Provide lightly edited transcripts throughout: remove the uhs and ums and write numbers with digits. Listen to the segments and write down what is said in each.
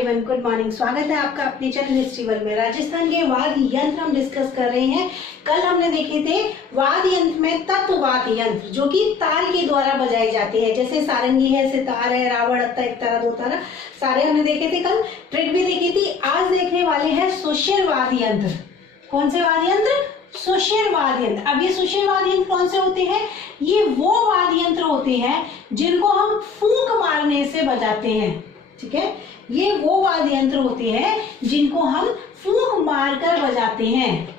Everyone, good morning. स्वागत है आपका अपने चैनल हिस्ट्री वर्ल्ड में। राजस्थान के वाद्य यंत्र हम डिस्कस कर रहे हैं। कल हमने देखे थे वाद्य यंत्र में तत्ववाद्य यंत्र जो कि ताल के द्वारा बजाए जाते हैं, जैसे सारंगी है, सितार है, रावण, अत्ता, एक तारा, दो तारा, सारे हमने देखे थे। कल ट्रिक भी देखी थी। आज देखने वाले हैं सुषिर वाद्य यंत्र। कौन से वाद्य यंत्र? सुषिर वाद्य यंत्र। अब ये सुषिर वाद्य यंत्र कौन से होते हैं? ये वो वाद्य यंत्र होते हैं जिनको हम फूंक मारने से बजाते हैं। ठीक है, ये वो वाद्य यंत्र होते हैं जिनको हम फूंक मारकर बजाते हैं।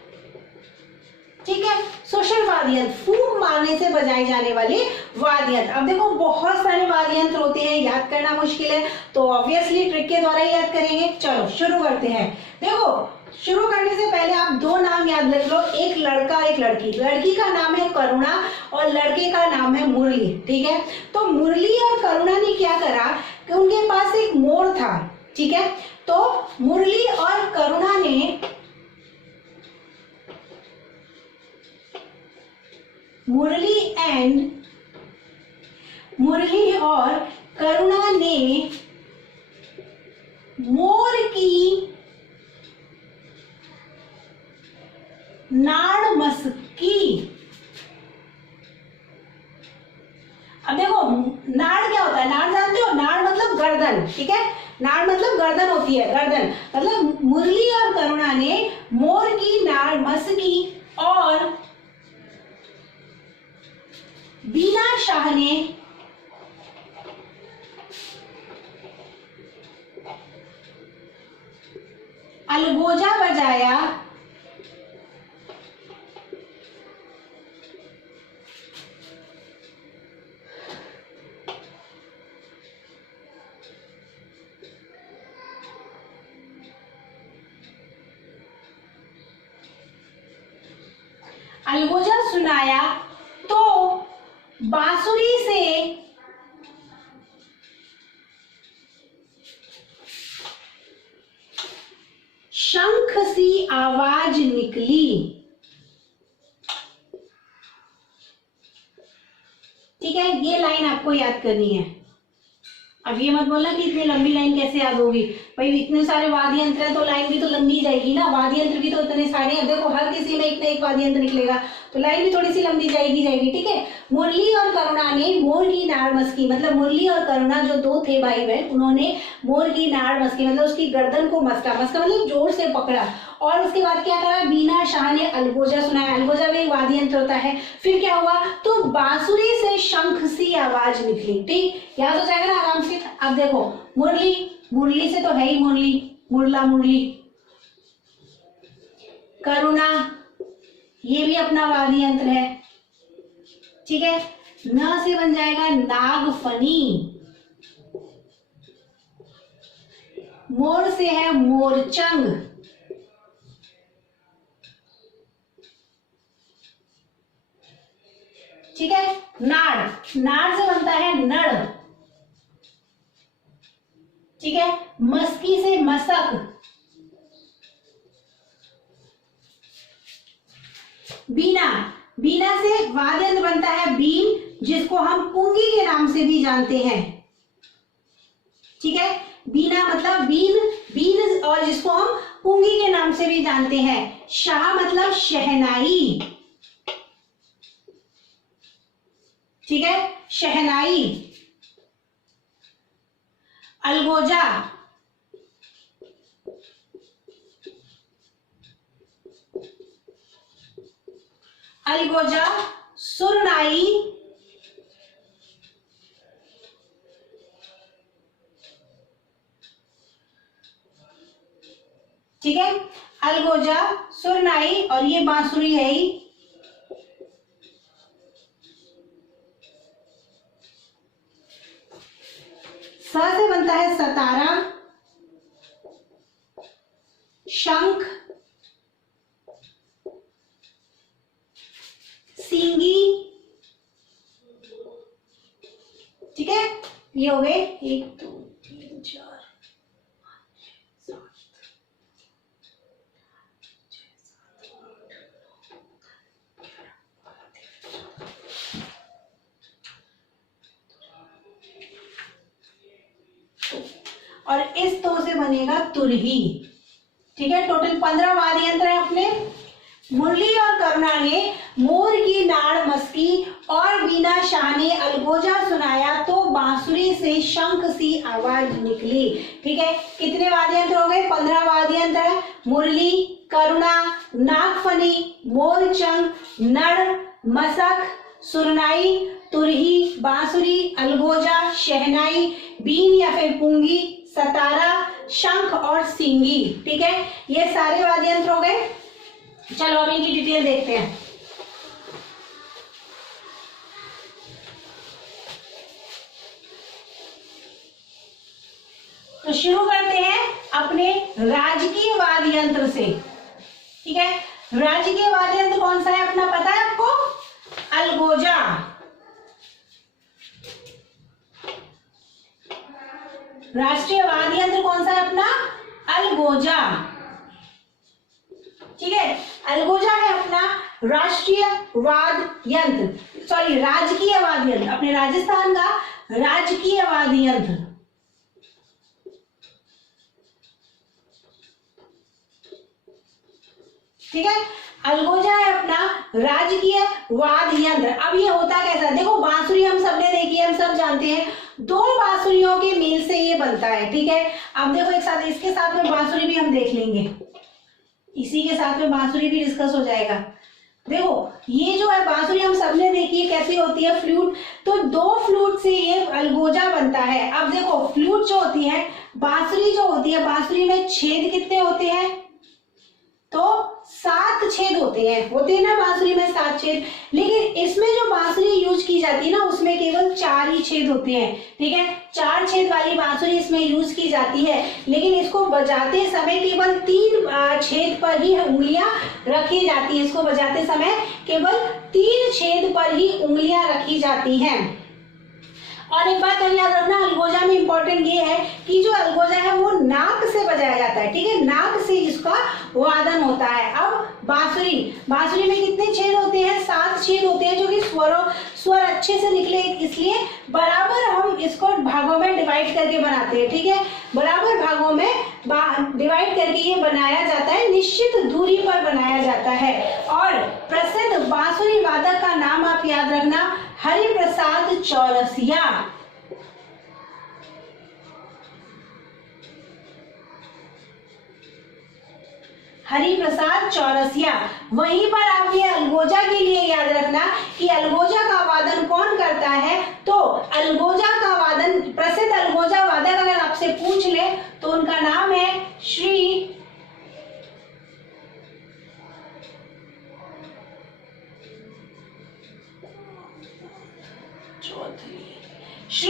ठीक है, सुषिर वाद्य यंत्र, फूंक मारने से बजाए जाने वाले वाद्य यंत्र। अब देखो बहुत सारे वाद्य यंत्र होते हैं, याद करना मुश्किल है, तो ऑब्वियसली ट्रिक के द्वारा ही याद करेंगे। चलो शुरू करते हैं। देखो, शुरू करने से पहले आप दो नाम याद रख लो, एक लड़का एक लड़की। लड़की का नाम है करुणा और लड़के का नाम है मुरली। ठीक है, तो मुरली और करुणा ने क्या करा कि उनके पास एक मोर था। ठीक है, तो मुरली और करुणा ने मुरली और करुणा ने मोर की नाड़ मस्की। अब देखो, नाड़ क्या होता है? नाड़ जानते हो? नाड़ मतलब गर्दन। ठीक है, नाड़ मतलब गर्दन होती है, गर्दन मतलब मुरली और करुणा ने मोर की नाड़ मस्की और बीना शाह ने अलगोजा बजाया। अलगोजा सुनाया तो बांसुरी से शंख सी आवाज निकली। ठीक है, ये लाइन आपको याद करनी है। अब ये मत बोलना कि इतनी लंबी लाइन कैसे याद होगी। भाई इतने सारे वाद्य यंत्र हैं तो लाइन भी तो लंबी जाएगी ना। वाद्य यंत्र भी तो इतने सारे हैं, देखो हर किसी में एक ना एक वाद्य यंत्र निकलेगा तो लाइन भी थोड़ी सी लंबी जाएगी। ठीक है, मुरली और करुणा ने मोर की नाड़ मस्की, मतलब मुरली और करुणा जो दो थे भाई बहन, उन्होंने मोर की नाड़ मस्की मतलब उसकी गर्दन को मस्का मतलब जोर से पकड़ा। और उसके बाद क्या करा? बीना शाह ने अलगोजा सुनाया। अलगोजा भी एक वाद्य यंत्र होता है। फिर क्या हुआ? तो बांसुरी से शंख सी आवाज निकली। ठीक, याद हो जाएगा ना आराम से। अब देखो, मुरली से तो है ही मुरली, मुरला मुरली। करुणा, ये भी अपना वाद्य यंत्र है। ठीक है, न से बन जाएगा नागफनी। मोर से है मोरचंग। ठीक है, नाड़ से बनता है नड़। ठीक है, मस्की से मसक। बीना से वाद्य यंत्र बनता है बीन, जिसको हम पुंगी के नाम से भी जानते हैं। ठीक है, बीना मतलब बीन और जिसको हम पुंगी के नाम से भी जानते हैं। शाह मतलब शहनाई। ठीक है, शहनाई। अलगोजा सुरनाई। ठीक है, अलगोजा सुरनाई और ये बांसुरी है ही। स से बनता है सतारा, शंख, सींगी। ठीक है, ये हो गए 1 2 3 4 5 6 7 8 और इस तो से बनेगा तुरही। ठीक है, टोटल 15 वाद्य यंत्र है अपने। मुरली और करुणा ने मोर की नाड़ मस्की और वीणा शाह ने अलगोजा सुनाया तो बांसुरी से शंख सी आवाज निकली। ठीक है, कितने वाद्य यंत्र हो गए? 15 वाद्य यंत्र है। मुरली, करुणा, नागफनी, मोरचंग, नड़, मसक, सुरनाई, तुरही, बांसुरी, अलगोजा, शहनाई, बीन या फिर पुंगी, सतारा, शंख और सिंगी। ठीक है, ये सारे वाद्य यंत्र हो गए। चलो अब इनकी डिटेल देखते हैं। तो शुरू करते हैं अपने राजकीय वाद्य यंत्र से। ठीक है, राजकीय वाद्य यंत्र कौन सा है अपना, पता है आपको? अलगोजा। राष्ट्रीय वाद्य यंत्र कौन सा है अपना? अलगोजा। ठीक है, अलगोजा है अपना राष्ट्रीय वाद्य यंत्र, सॉरी राजकीय वाद्य यंत्र, अपने राजस्थान का राजकीय वाद्य यंत्र। ठीक है, अलगोजा है अपना राजकीय वाद्य यंत्र। अब ये होता कैसा, देखो बांसुरी हम सबने देखी है, हम सब जानते हैं, दो बांसुरियों के मेल से ये बनता है। ठीक है, अब देखो एक साथ इसके साथ में बांसुरी भी हम देख लेंगे, इसी के साथ में बांसुरी भी डिस्कस हो जाएगा। देखो ये जो है बांसुरी हम सबने देखी है कैसी होती है, फ्लूट। तो दो फ्लूट से ये अलगोजा बनता है। अब देखो फ्लूट जो होती है, बांसुरी जो होती है, बांसुरी में छेद कितने होते हैं? तो 7 छेद होते हैं ना बांसुरी में 7 छेद। लेकिन इसमें जो बांसुरी यूज की जाती है ना, उसमें केवल 4 ही छेद होते हैं। ठीक है, 4 छेद वाली बांसुरी इसमें यूज की जाती है। लेकिन इसको बजाते समय केवल 3 छेद पर ही उंगलियां रखी जाती है। इसको बजाते समय केवल 3 छेद पर ही उंगलियां रखी जाती हैं। और एक बात याद रखना, अलगोजा में इंपॉर्टेंट ये है कि जो अलगोजा है वो नाक से बजाया जाता है। ठीक है, नाक से इसका वादन होता है। अब बांसुरी में कितने छेद होते हैं? 7 छेद होते हैं, जो कि स्वर अच्छे से निकले इसलिए बराबर हम इसको भागों में डिवाइड करके बनाते हैं। ठीक है, बराबर भागों में डिवाइड करके ये बनाया जाता है, निश्चित दूरी पर बनाया जाता है। और प्रसिद्ध बांसुरी वादक का नाम आप याद रखना, हरिप्रसाद चौरसिया। हरिप्रसाद चौरसिया। वहीं पर आप ये अलगोजा के लिए याद रखना कि अलगोजा का वादन कौन करता है। तो अलगोजा का वादन, प्रसिद्ध अलगोजा वादक अगर आपसे पूछ ले तो उनका नाम है श्री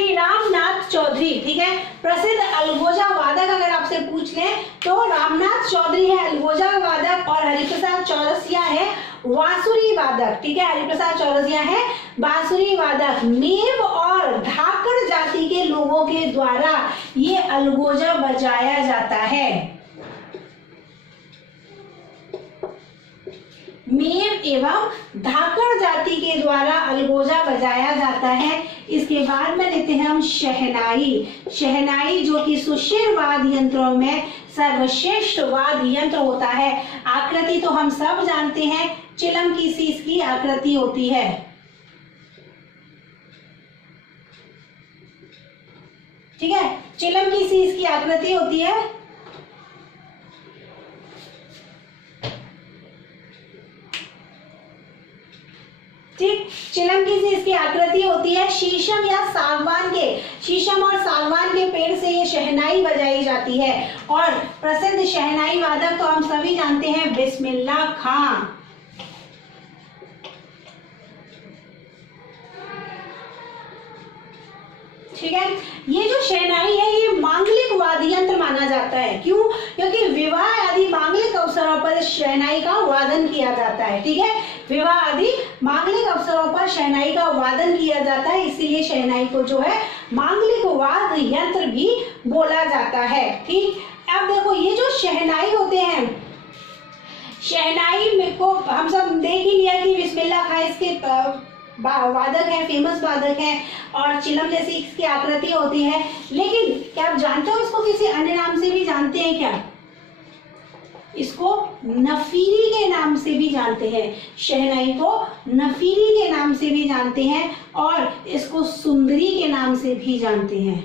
रामनाथ चौधरी। ठीक है, प्रसिद्ध अलगोजा वादक अगर आपसे पूछ लें तो रामनाथ चौधरी है अलगोजा वादक और हरिप्रसाद चौरसिया है बांसुरी वादक। ठीक है, हरिप्रसाद चौरसिया है बांसुरी वादक। मेव और धाकड़ जाति के लोगों के द्वारा ये अलगोजा बजाया जाता है। मेव एवं धाकड़ जाति के द्वारा अलगोजा बजाया जाता है। इसके बाद में लेते हैं हम शहनाई। शहनाई जो कि सुशिर वाद्य यंत्रों में सर्वश्रेष्ठ वाद्य यंत्र होता है। आकृति तो हम सब जानते हैं, चिलम की सी इसकी आकृति होती है। ठीक है, चिलम की सी इसकी आकृति होती है। ठीक, चिलम की सी इसकी आकृति होती है। शीशम या सागवान के, शीशम और सागवान के पेड़ से ये शहनाई बजाई जाती है। और प्रसिद्ध शहनाई वादक तो हम सभी जानते हैं, बिस्मिल्लाह खां। ठीक है, ये जो शहनाई है ये मांगलिक वाद्य यंत्र माना जाता है। क्यों? क्योंकि विवाह आदि मांगलिक अवसरों पर शहनाई का वादन किया जाता है। ठीक है, विवाह आदि मांगलिक अवसरों पर शहनाई का वादन किया जाता है, इसीलिए शहनाई को जो है मांगलिक वाद्य यंत्र भी बोला जाता है। ठीक, अब देखो ये जो शहनाई होते हैं, शहनाई में को हम सब देख ही लिया कि बिस्मिल्लाह खां इसके वादक है, फेमस वादक है, और चिलम जैसी इसकी आकृति होती है। लेकिन क्या आप जानते हो इसको किसी अन्य नाम से भी जानते हैं क्या? इसको नफीरी के नाम से भी जानते हैं, शहनाई को नफीरी के नाम से भी जानते हैं, और इसको सुंदरी के नाम से भी जानते हैं,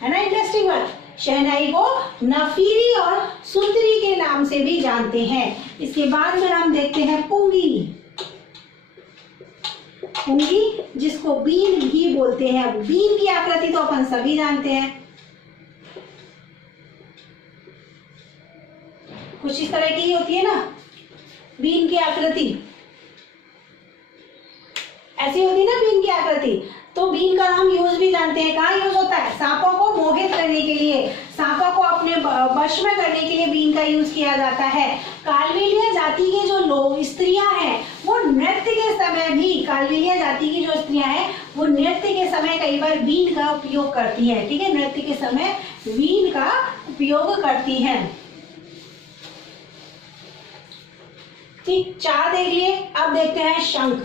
है ना इंटरेस्टिंग बात। शहनाई को नफीरी और सुंदरी के नाम से भी जानते हैं। इसके बाद में हम देखते हैं पुंगी। पुंगी जिसको बीन भी बोलते हैं। बीन की आकृति तो अपन सभी जानते हैं, कुछ इस तरह की होती है ना बीन की आकृति, ऐसी होती है ना बीन की आकृति। तो बीन का हम यूज भी जानते हैं, कहाँ यूज होता है? सांपों को मोहित करने के लिए, सांपों को अपने वश में करने के लिए बीन का यूज किया जाता है। कालवेलिया जाति के जो लोग स्त्रियां हैं वो नृत्य के समय भी, कालवेलिया जाति की जो स्त्रियां हैं वो नृत्य के समय कई बार बीन का उपयोग करती है। ठीक है, नृत्य के समय बीन का उपयोग करती है। ठीक, 4 देख लिए। अब देखते हैं शंख।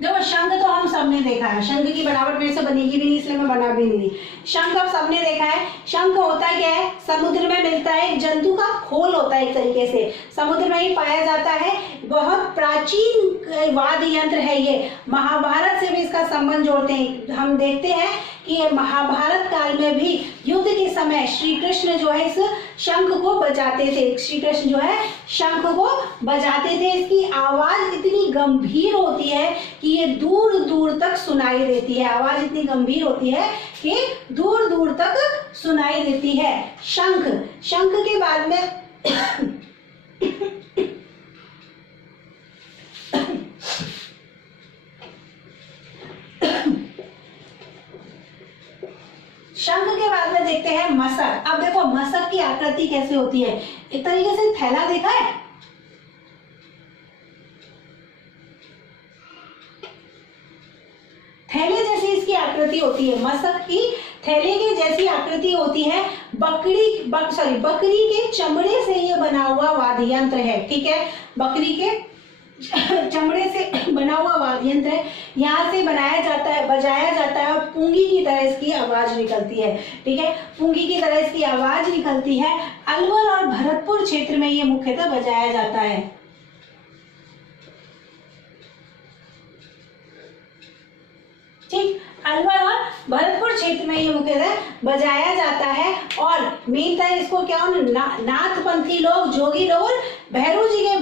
देखो शंख तो हम सबने देखा है, शंख की बनावट मेरे से बनेगी भी नहीं इसलिए मैं बना भी नहीं। शंख अब सबने देखा है। शंख होता क्या है? समुद्र में मिलता है, एक जंतु का खोल होता है, एक तरीके से समुद्र में ही पाया जाता है। बहुत प्राचीन वाद्य यंत्र है ये। महाभारत से भी इसका संबंध जोड़ते हैं। हम देखते हैं कि महाभारत काल में भी युद्ध के समय श्री कृष्ण जो है इस शंख को बजाते थे। श्री कृष्ण जो है शंख को बजाते थे। इसकी आवाज इतनी गंभीर होती है कि ये दूर दूर तक सुनाई देती है। आवाज इतनी गंभीर होती है कि दूर दूर तक सुनाई देती है। शंख, शंख के बाद में शंख के बाद में देखते हैं मसक। अब देखो मसक की आकृति कैसे होती है? एक तरीके से थैला देखा है, थैले जैसी इसकी आकृति होती है। मसक की थैले के जैसी आकृति होती है। बकरी के चमड़े से ये बना हुआ वाद्य यंत्र है। ठीक है, बकरी के चमड़े से बना हुआ वाद्य यंत्र है। यहाँ से बनाया जाता है, बजाया जाता है, और पुंगी की तरह इसकी आवाज निकलती है। ठीक है, पुंगी की तरह इसकी आवाज निकलती है। अलवर और भरतपुर क्षेत्र में ये मुख्यतः बजाया जाता है। ठीक, अलवर और भरतपुर क्षेत्र में ये मुख्यतः बजाया जाता है। और मेन इसको क्या नाथपंथी लोग, जोगी लोग और भैरू जी के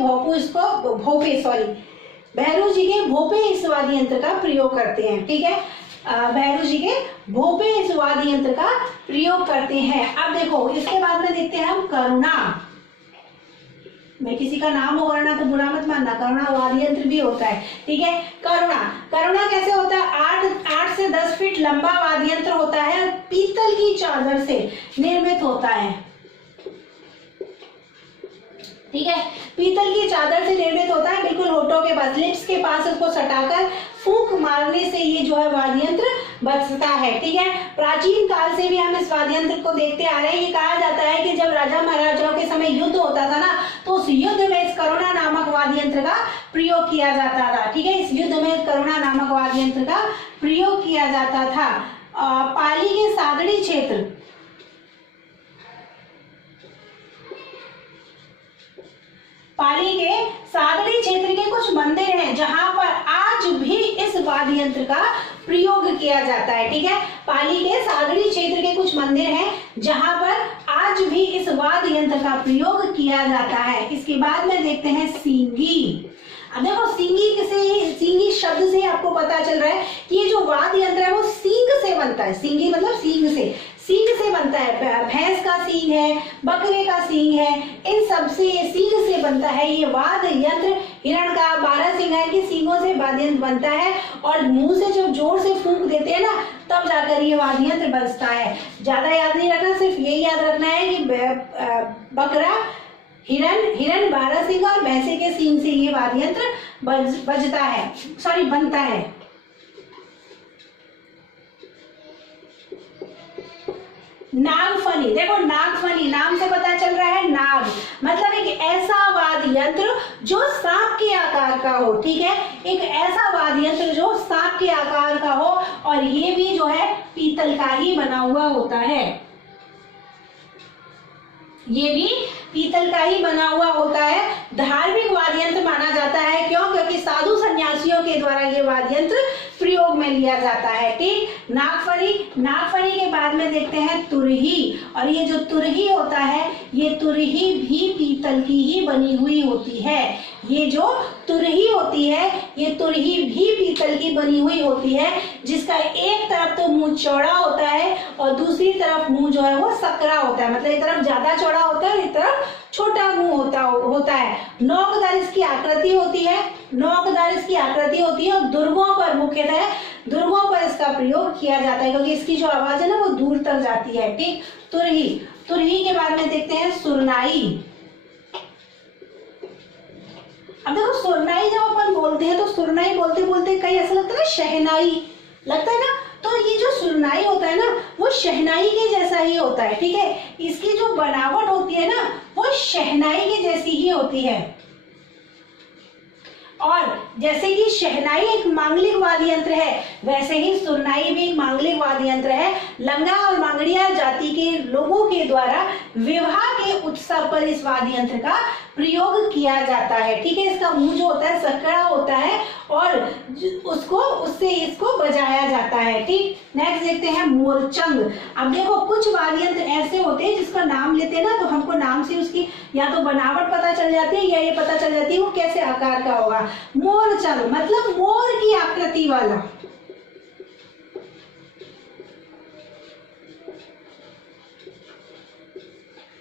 भैरू जी के भोपे इस वाद्य यंत्र का प्रयोग करते हैं। ठीक है, भैरू जी के भोपे इस वाद्य यंत्र का प्रयोग करते हैं। अब देखो इसके बाद में देखते हैं हम करुणा। मैं किसी का नाम हो वरना तो बुरा मत मानना, करुणा वाद्य यंत्र भी होता है। ठीक है, करुणा कैसे होता है? 8 से 10 फीट लंबा वाद्य यंत्र होता है और पीतल की चादर से निर्मित होता है। ठीक है, पीतल की चादर से निर्मित होता है, बिल्कुल होठों के पास, लिप्स के पास उसको सटाकर फूंक मारने से ये जो है वाद्य यंत्र बजता है। ठीक है, प्राचीन काल से भी हम इस वाद्य यंत्र को देखते आ रहे हैं। ये कहा जाता है कि जब राजा महाराजाओं के समय युद्ध होता था ना, तो उस युद्ध में इस करुणा नामक वाद्य यंत्र का प्रयोग किया जाता था। ठीक है, इस युद्ध में करुणा नामक वाद्य यंत्र का प्रयोग किया जाता था। पाली के सागड़ी क्षेत्र, पाली के सागड़ी क्षेत्र के कुछ मंदिर हैं जहां पर आज भी इस वाद्य यंत्र का प्रयोग किया जाता है। ठीक है, पाली के सागड़ी क्षेत्र के कुछ मंदिर हैं जहां पर आज भी इस वाद्य यंत्र का प्रयोग किया जाता है। इसके बाद में देखते हैं सींगी। अब देखो सींगी शब्द से आपको पता चल रहा है कि ये जो वाद्य यंत्र है वो सींग से बनता है। सींगी मतलब सींग से बनता है। भैंस का सींग है, बकरे का सींग है, इन सब से सींग से बनता है ये वाद्य यंत्र। हिरण का 12 सिंह की सींगों से वाद्य यंत्र बनता है और मुंह से जब जोर से फूंक देते हैं ना तब जाकर ये वाद्य यंत्र बजता है। ज्यादा याद नहीं रखना, सिर्फ यही याद रखना है कि बकरा, हिरण, 12 सिंह और भैंसे के सींग से ये वाद्य यंत्र बनता है। नागफनी। देखो नागफनी नाम से पता चल रहा है नाग मतलब एक ऐसा वाद्य यंत्र जो सांप के आकार का हो। ठीक है, एक ऐसा वाद्य यंत्र जो सांप के आकार का हो और ये भी जो है पीतल का ही बना हुआ होता है। ये भी पीतल का ही बना हुआ होता है। धार्मिक वाद्य यंत्र माना जाता है। क्यों? क्योंकि साधु सन्यासियों के द्वारा ये वाद्य यंत्र प्रयोग में लिया जाता है। ठीक, नागफनी। नागफनी के बाद में देखते हैं तुरही। और ये जो तुरही होता है ये तुरही भी पीतल की ही बनी हुई होती है। ये जो तुरही होती है ये तुरही भी पीतल की बनी हुई होती है, जिसका एक तरफ तो मुंह चौड़ा होता है और दूसरी तरफ मुंह जो है वो सकरा होता है। मतलब एक तरफ ज्यादा चौड़ा होता है और एक तरफ छोटा मुंह होता है। नौकदार इसकी आकृति होती है। नौकदार इसकी आकृति होती है और दुर्गों पर मुख्यतः दुर्गों पर इसका प्रयोग किया जाता है क्योंकि इसकी जो आवाज है ना वो दूर तक जाती है। ठीक, तुरही। तुरही के बाद में देखते हैं सुरनाई। अब देखो सुरनाई जब अपन बोलते हैं तो सुरनाई बोलते बोलते कहीं ऐसा लगता है ना शहनाई लगता है ना, तो ये जो सुरनाई होता है ना वो शहनाई के जैसा ही होता है। ठीक है, इसकी जो बनावट होती है ना वो शहनाई के जैसी ही होती है। और जैसे कि शहनाई एक मांगलिक वाद्य यंत्र है वैसे ही सुरनाई भी एक मांगलिक वाद्य यंत्र है। लंगा और मांगड़िया जाति के लोगों के द्वारा विवाह के उत्सव पर इस वाद्य यंत्र का प्रयोग किया जाता है। ठीक है, इसका मुंह जो होता है सकड़ा होता है और उससे इसको बजाया जाता है। ठीक, नेक्स्ट देखते हैं मोरचंग। अब देखो कुछ वाद्य यंत्र ऐसे होते हैं जिसका नाम लेते हैं ना तो हमको नाम से उसकी या तो बनावट पता चल जाती है या ये पता चल जाती है वो कैसे आकार का होगा। मोरचंग मतलब मोर की आकृति वाला।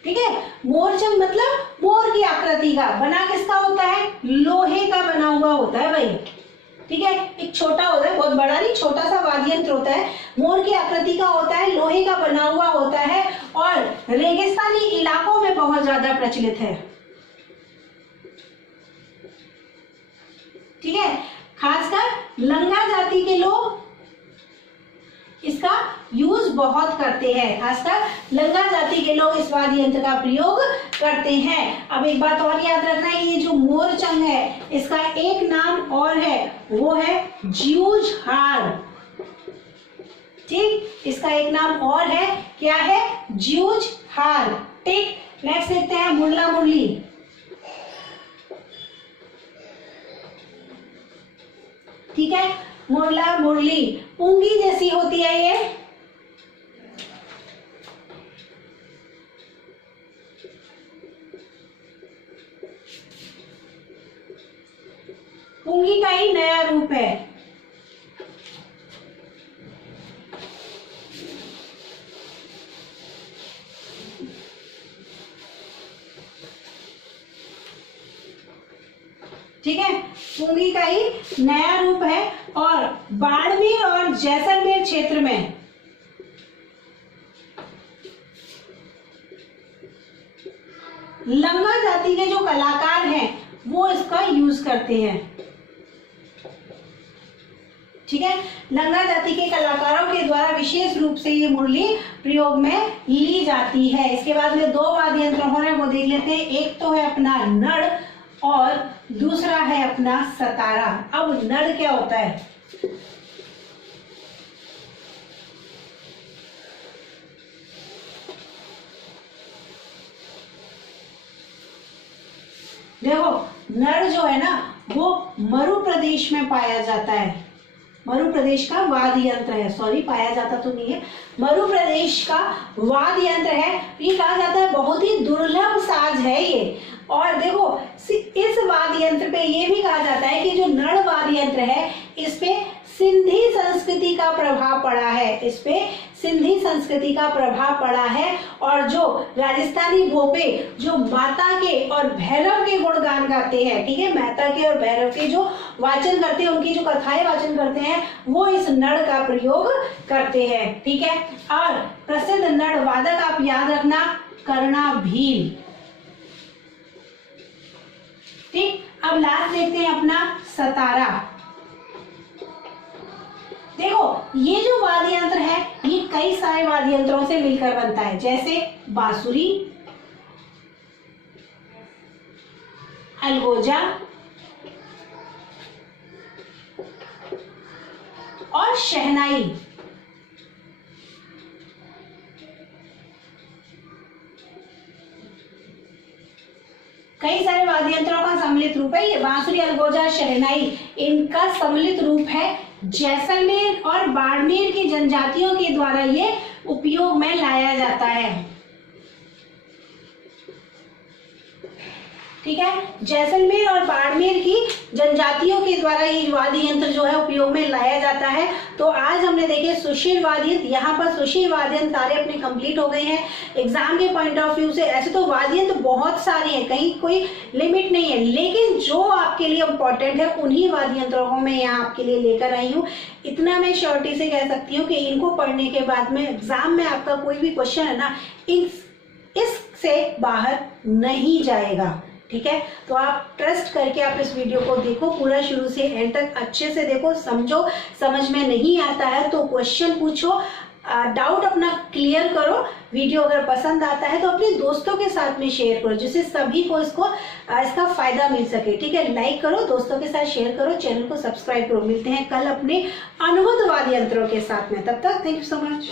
ठीक है, मोरचंग मतलब मोर की आकृति का। बना किसका होता है? लोहे का बना हुआ होता है भाई। ठीक है, एक छोटा होता है, बहुत बड़ा नहीं, छोटा सा वाद्य यंत्र होता है, मोर की आकृति का होता है, लोहे का बना हुआ होता है और रेगिस्तानी इलाकों में बहुत ज्यादा प्रचलित है। ठीक है, खासकर लंगा जाति के लोग इसका यूज बहुत करते हैं। खासकर लंगा जाति के लोग इस वाद्य यंत्र का प्रयोग करते हैं। अब एक बात और याद रखना है, ये जो मोरचंग है इसका एक नाम और है, वो है जूझहार। ठीक, इसका एक नाम और है, क्या है? जूझहार। ठीक, नेक्स्ट देखते हैं मुरला मुरली। ठीक है, मुरला मुरली पुंगी जैसी होती है ये। पुंगी का ही नया रूप है। ठीक है, पुंगी का ही नया रूप है और बाड़मेर और जैसलमेर क्षेत्र में लंगा जाति के जो कलाकार हैं वो इसका यूज करते हैं। ठीक है, लंगा जाति के कलाकारों के द्वारा विशेष रूप से ये मुरली प्रयोग में ली जाती है। इसके बाद में दो वाद्य यंत्र हो रहे हैं वो देख लेते हैं। एक तो है अपना नड़ और दूसरा है अपना सतारा। अब नड़ क्या होता है? देखो नड़ जो है ना वो मरु प्रदेश में पाया जाता है। मरु प्रदेश का वाद्य यंत्र है, सॉरी पाया जाता तो नहीं है, मरु प्रदेश का वाद्य यंत्र है। ये कहा जाता है बहुत ही दुर्लभ साज है ये। और देखो इस वाद्य यंत्र पे ये भी कहा जाता है कि जो नड़ वाद्य यंत्र है इस पे सिंधी संस्कृति का प्रभाव पड़ा है। इस पे सिंधी संस्कृति का प्रभाव पड़ा है और जो राजस्थानी भोपे जो माता के और भैरव के गुणगान गाते हैं, ठीक है, माता के और भैरव के जो वाचन करते हैं, उनकी जो कथाएं वाचन करते हैं, वो इस नड़ का प्रयोग करते हैं। ठीक है, और प्रसिद्ध नड़ वादक आप याद रखना कर्णा भील। ठीक, अब लास्ट देखते हैं अपना सतारा। देखो ये जो वाद्य यंत्र है ये कई सारे वाद्य यंत्रों से मिलकर बनता है, जैसे बांसुरी, अलगोजा और शहनाई। कई सारे वाद्य यंत्रों का सम्मिलित रूप है ये बांसुरी, अलगोजा, शहनाई। इनका सम्मिलित रूप है जैसलमेर और बाड़मेर की जनजातियों के द्वारा ये उपयोग में लाया जाता है। ठीक है, जैसलमेर और बाड़मेर की जनजातियों के द्वारा ये वाद्य यंत्र जो है उपयोग में लाया जाता है। तो आज हमने देखे सुशील वाद्य यंत्र। यहाँ पर सुशील वाद्य यंत्र सारे अपने कंप्लीट हो गए हैं। एग्जाम के पॉइंट ऑफ व्यू से ऐसे तो वाद्य यंत्र बहुत सारे हैं, कहीं कोई लिमिट नहीं है, लेकिन जो आपके लिए इम्पोर्टेंट है उन्हीं वाद्य यंत्रों को मैं यहाँ आपके लिए लेकर आई हूँ। इतना मैं श्योरिटी से कह सकती हूँ कि इनको पढ़ने के बाद में एग्जाम में आपका कोई भी क्वेश्चन है ना इससे बाहर नहीं जाएगा। ठीक है, तो आप ट्रस्ट करके आप इस वीडियो को देखो, पूरा शुरू से एंड तक अच्छे से देखो, समझो। समझ में नहीं आता है तो क्वेश्चन पूछो, डाउट अपना क्लियर करो। वीडियो अगर पसंद आता है तो अपने दोस्तों के साथ में शेयर करो, जिससे सभी को इसका फायदा मिल सके। ठीक है, लाइक करो, दोस्तों के साथ शेयर करो, चैनल को सब्सक्राइब करो। मिलते हैं कल अपने अनुभव वाद्य यंत्रों के साथ में, तब तक थैंक यू सो मच।